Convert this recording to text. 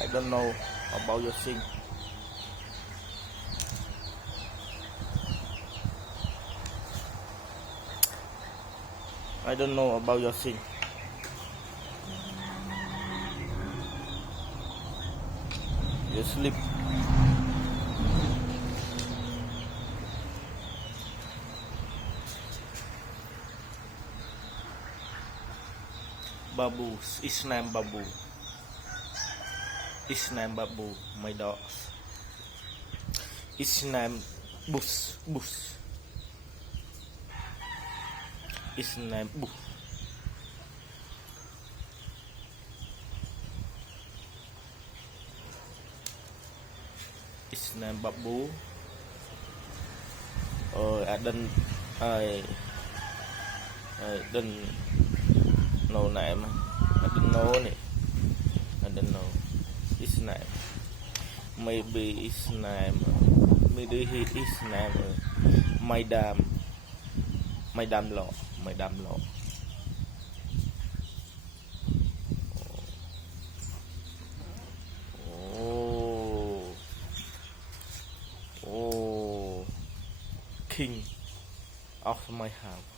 I don't know about your thing. I don't know about your thing. You sleep. Babu, his name Babu. His name Babu, my dogs. His name Bus. His name Bus. His name Babu. I don't know name. I don't know it. I don't know his name. Maybe his name. Maybe his name. My damn law. Oh. Oh. King of my house.